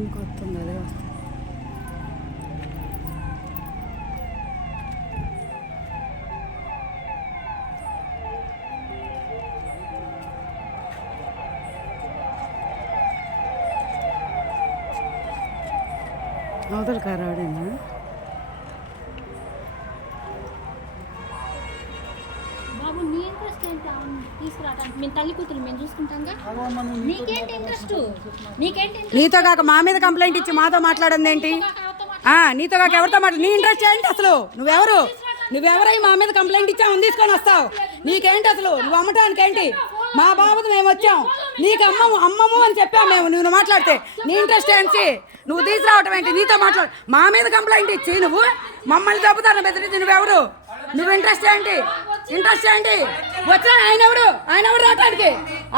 ఎందుకు వస్తుంది అదే వస్తుంది. అవతల కారు ఆడేనా? బాబు నీ ఇంట్రెస్ట్ ఏంటి తీసుకురావడానికి? మేము తల్లి కూతురు మేము చూసుకుంటాంగా. నీకేంటి ఇంట్రెస్ట్? నీతో కాక మా మీద కంప్లైంట్ ఇచ్చి మాతో మాట్లాడింది ఏంటి? నీతో కాక ఎవరితో మాట్లాడు? నీ ఇంట్రెస్ట్ ఏంటి అసలు? నువ్వెవరై మా మీద కంప్లైంట్ ఇచ్చావు తీసుకొని వస్తావు? నీకేంటి అసలు? నువ్వు అమ్మటానికి ఏంటి? మా బాబుది మేము వచ్చాం, నీకు అమ్మము అని చెప్పాము మేము. నువ్వు మాట్లాడితే నీ ఇంట్రెస్ట్ ఏంటి? నువ్వు తీసుకురావటం ఏంటి? నీతో మాట్లాడు. మా మీద కంప్లైంట్ ఇచ్చి నువ్వు మమ్మల్ని చెబుతాను బెదిరించి నువ్వెవరు? నువ్వు ఇంట్రెస్ట్ ఏంటి? వచ్చిన ఆయన ఎవరు రావటానికి?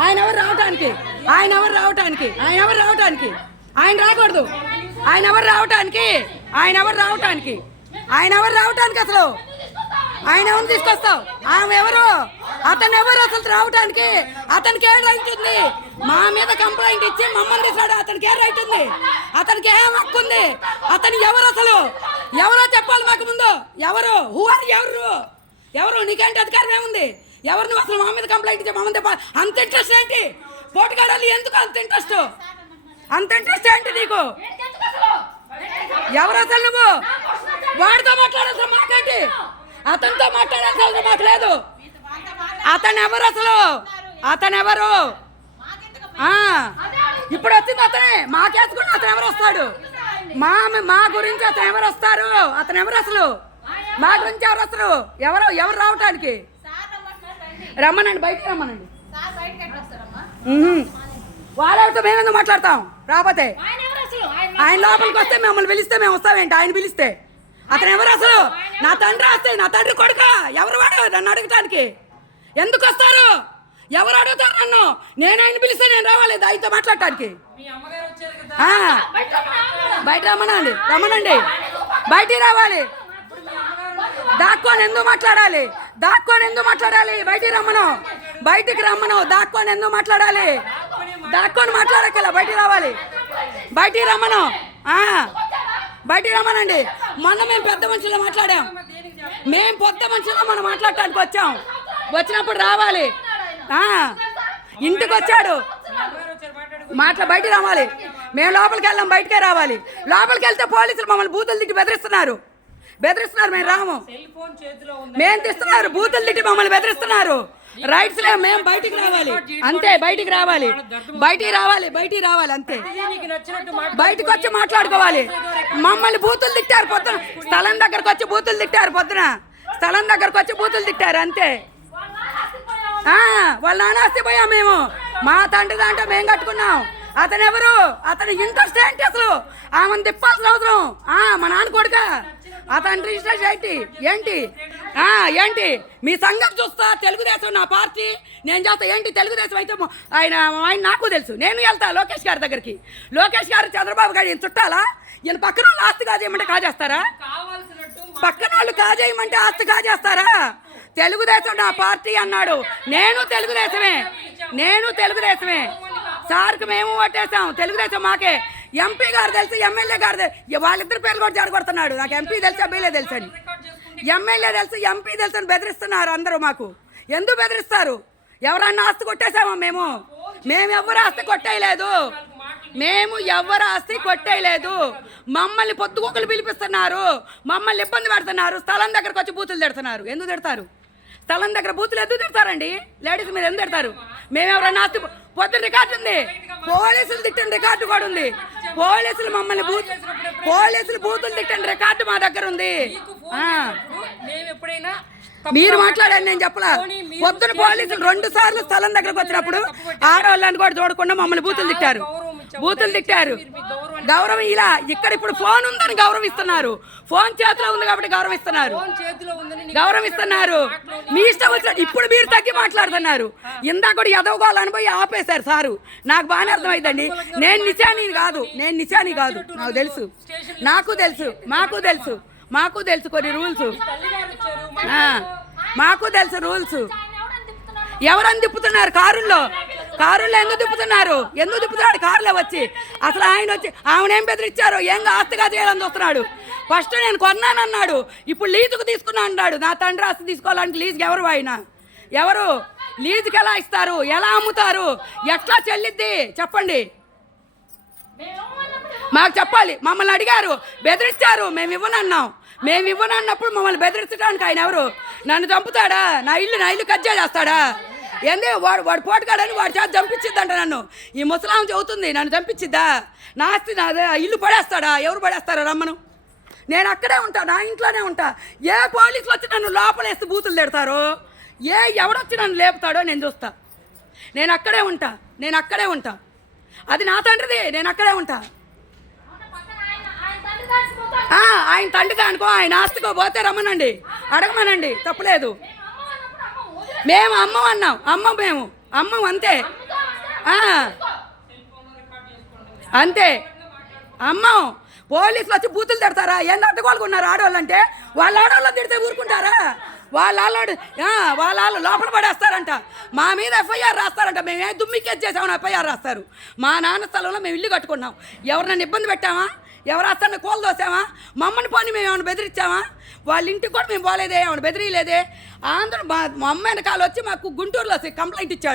ఆయన రాకూడదు. ఆయన ఎవరు రావటానికి అసలు? ఆయన ఎవరు తీసుకొస్తావు? ఆమె ఎవరు? అతను ఎవరు అసలు రావటానికి? అతనికి ఏం రైట్ ఉంది? మా మీద కంప్లైంట్ ఇచ్చి మమ్మల్ని తీసాడు. అతనికి ఏం రైట్ ఉంది? అతనికి ఏం హక్కు ఉంది? అతను ఎవరు అసలు? ఎవరో చెప్పాలి మాకు ముందు. ఎవరు? ఎవరు? నీకేంటి అధికారం ఏముంది? ఎవరు నువ్వు అసలు? మా మీద కంప్లైంట్ ఇచ్చి మమ్మల్ని చెప్పాలి. అంత ఇంట్రెస్ట్ ఏంటి? పోటుగాడాలి ఎందుకు అంత ఇంట్రెస్ట్ ఏంటి నీకు? ఎవరు అసలు? నువ్వు వాడితో మాట్లాడాల్సిన మాకేంటి? అతనితో మాట్లాడాల్సిన మాకు లేదు. అతనెవరు? ఇప్పుడు వచ్చింది అతనే. మాకేసుకుంటే అతను ఎవరు వస్తాడు? మా గురించి అతను ఎవరు వస్తారు? అతను ఎవరు అసలు? మా గురించి ఎవరు వస్తారు? ఎవరు రావటానికి? రమ్మనండి, బయటకు రమ్మనండి. వాళ్ళతో మేమెందుకు మాట్లాడతాం? రాకపోతే ఆయన లోపలికి వస్తే మమ్మల్ని పిలిస్తే మేము వస్తామేంటి? ఆయన పిలిస్తే అతను ఎవరు అసలు? నా తండ్రి కొడుక. ఎవరు వాడు నన్ను అడగటానికి? ఎందుకు వస్తారు? ఎవరు అడుగుతారు నన్ను? నేను ఆయన పిలిస్తే నేను రావాలి ఆయనతో మాట్లాడటానికి. బయట రమ్మనండి. బయటికి రావాలి. దాక్కొని ఎందుకు మాట్లాడాలి? బయటికి రమ్మను. దాక్కొని ఎందుకు మాట్లాడాలి? దాక్కొని మాట్లాడక్కల. బయటికి రావాలి. బయటికి రమ్మనండి. మొన్న మేము పెద్ద మనుషులు మాట్లాడాం. మనం మాట్లాడటానికి వచ్చాం. వచ్చినప్పుడు రావాలి. ఇంటికి వచ్చాడు బయటికి రావాలి. మేము లోపలికి వెళ్ళాం, బయటకే రావాలి. లోపలికి వెళ్తే పోలీసులు మమ్మల్ని బూతులు తిట్టి బెదిరిస్తున్నారు. మేము రాము. మేము తీస్తున్నారు. బూతులు తిట్టి మమ్మల్ని బెదిరిస్తున్నారు. రైట్స్ లేవు. మేము బయటికి రావాలి అంతే. బయటికి రావాలి అంతే. బయటకు వచ్చి మాట్లాడుకోవాలి. మమ్మల్ని బూతులు తిట్టారు పొద్దున. స్థలం దగ్గరకు వచ్చి బూతులు తిట్టారు అంతే. వాళ్ళ నానాస్తి పోయాం మేము. మా తండ్రి దాంట్లో మేము కట్టుకున్నాం. అతను ఎవరు? అతని ఇంట్రెస్ట్ ఏంటి అసలు? ఆమెను తిప్పాల్సిన అవసరం మా నాన్న కొడుక. అతని ఇంట్రెస్ట్ ఏంటి? మీ సంగతి చూస్తా. తెలుగుదేశం నా పార్టీ, నేను చేస్తా. ఏంటి తెలుగుదేశం అయితే ఆయన నాకు తెలుసు. నేను వెళ్తా లోకేష్ గారి దగ్గరికి. లోకేష్ గారు చంద్రబాబు గారు ఈయన చుట్టాలా? ఈయన పక్కన వాళ్ళు ఆస్తి కాజేయమంటే కాజేస్తారా? పక్కన వాళ్ళు కాజేయమంటే ఆస్తి కాజేస్తారా? తెలుగుదేశం నా పార్టీ అన్నాడు. నేను తెలుగుదేశమే. సార్కి మేము ఓటేసాం. తెలుగుదేశం మాకే. ఎంపీ గారు తెలుసు, ఎమ్మెల్యే గారు వాళ్ళిద్దరు పేర్లు కూడా జరగొడుతున్నాడు. నాకు ఎంపీ తెలుసు, ఎమ్మెల్యే తెలుసు అని. ఎమ్మెల్యే తెలుసు, ఎంపీ తెలుసు అని బెదిరిస్తున్నారు అందరూ. మాకు ఎందుకు బెదిరిస్తారు? ఎవరన్నా ఆస్తి కొట్టేసామా? మేము ఎవరు ఆస్తి కొట్టేయలేదు. మమ్మల్ని పొద్దుగొక్కలు పిలిపిస్తున్నారు. మమ్మల్ని ఇబ్బంది పెడుతున్నారు. స్థలం దగ్గరకు వచ్చి బూతులు తిడుతున్నారు. ఎందుకు తిడతారు? స్థలం దగ్గర బూతులు ఎందుకు తిడతారండి? లేడీస్ మీద ఎందుకు తిడతారు? మేమెవరన్నా ఆస్తి పొద్దున రికార్డు ఉంది. పోలీసులు తిట్టిన రికార్డు కూడా ఉంది. పోలీసులు బూతులు తిట్టిన రికార్డు మా దగ్గర ఉంది. మీరు మాట్లాడారు, నేను చెప్పలా. పొద్దున పోలీసులు 2 సార్లు స్థలం దగ్గరకు వచ్చినప్పుడు ఆడవాళ్ళని కూడా చూడకుండా మమ్మల్ని బూతులు తిట్టారు. గౌరవం ఇలా ఇక్కడ ఇప్పుడు ఫోన్ ఉందని గౌరవిస్తున్నారు. ఫోన్ చేతిలో ఉంది కాబట్టి గౌరవిస్తున్నారు. మీ ఇష్టం వచ్చినట్టు ఇప్పుడు మీరు తగ్గి మాట్లాడుతున్నారు. ఇందాక కూడా ఎదవగోళ్ళని పోయి ఆపేశారు సారు. నాకు బాగానే అర్థమైందండి. నేను నిశాని కాదు. మాకు తెలుసు కొన్ని రూల్స్. మాకు తెలుసు రూల్స్. ఎవరని తిప్పుతున్నారు? కారుల్లో కారులో ఎందుకు తిప్పుతున్నాడు కారులో వచ్చి? అసలు ఆయన వచ్చి ఆమెనేం బెదిరించారు? ఏం ఆస్తిగా చేయాలని చూస్తున్నాడు. ఫస్ట్ నేను కొన్నానన్నాడు, ఇప్పుడు లీజుకు తీసుకున్నా అన్నాడు. నా తండ్రి ఆస్తి తీసుకోవాలంటే లీజుకి ఎవరు ఆయన? ఎవరు లీజుకి ఎలా ఇస్తారు? ఎలా అమ్ముతారు? ఎట్లా చెల్లిద్ది చెప్పండి? మాకు చెప్పాలి. మమ్మల్ని అడిగారు, బెదిరించారు, మేము ఇవ్వనన్నప్పుడు మమ్మల్ని బెదిరించడానికి ఆయన ఎవరు? నన్ను చంపుతాడా? నా ఇల్లు కబ్జా చేస్తాడా? ఏంది వాడు పోటుగాడని వాడి చేత చంపించిద్దంట నన్ను. ఈ ముసలాం చెబుతుంది నన్ను చంపించిద్దా? నా ఆస్తి నాదే, ఇల్లు పడేస్తాడా? ఎవరు పడేస్తారా? రమ్మను, నేను అక్కడే ఉంటా, నా ఇంట్లోనే ఉంటా. ఏ పోలీసులు వచ్చి నన్ను లోపలేస్తే బూతులు తిడతారో, ఎవడొచ్చి నన్ను లేపుతాడో నేను చూస్తా. నేను అక్కడే ఉంటా. అది నా తండ్రిది, నేను అక్కడే ఉంటా. ఆయన తండ్రి అనుకో, ఆయన ఆస్తికో పోతే రమ్మనండి, అడగమనండి, తప్పలేదు. మేము అమ్మం అంతే అమ్మం. పోలీసులు వచ్చి బూతులు తిడతారా? ఏంది అడ్డగోలుగా ఉన్నారు ఆడవాళ్ళంటే? వాళ్ళ ఆడవాళ్ళు తిడితే ఊరుకుంటారా? వాళ్ళ లోపల పడేస్తారంట, మా మీద ఎఫ్ఐఆర్ రాస్తారంట. మేము ఏ దుమ్మికేజ్ చేసామని ఎఫ్ఐఆర్ రాస్తారు. మా నాన్న స్థలంలో మేము ఇల్లు కట్టుకున్నాం. ఎవరినైనా ఇబ్బంది పెట్టామా? ఎవరు వస్తాను కూల దోసామా? మమ్మల్ని పోనీ మేము ఏమైనా బెదిరించామా? వాళ్ళ ఇంటికి కూడా మేము పోలేదే, ఏమైనా బెదిరియలేదే. అందరూ మా అమ్మ వెనకాల వచ్చి మాకు గుంటూరులో కంప్లైంట్ ఇచ్చాడు.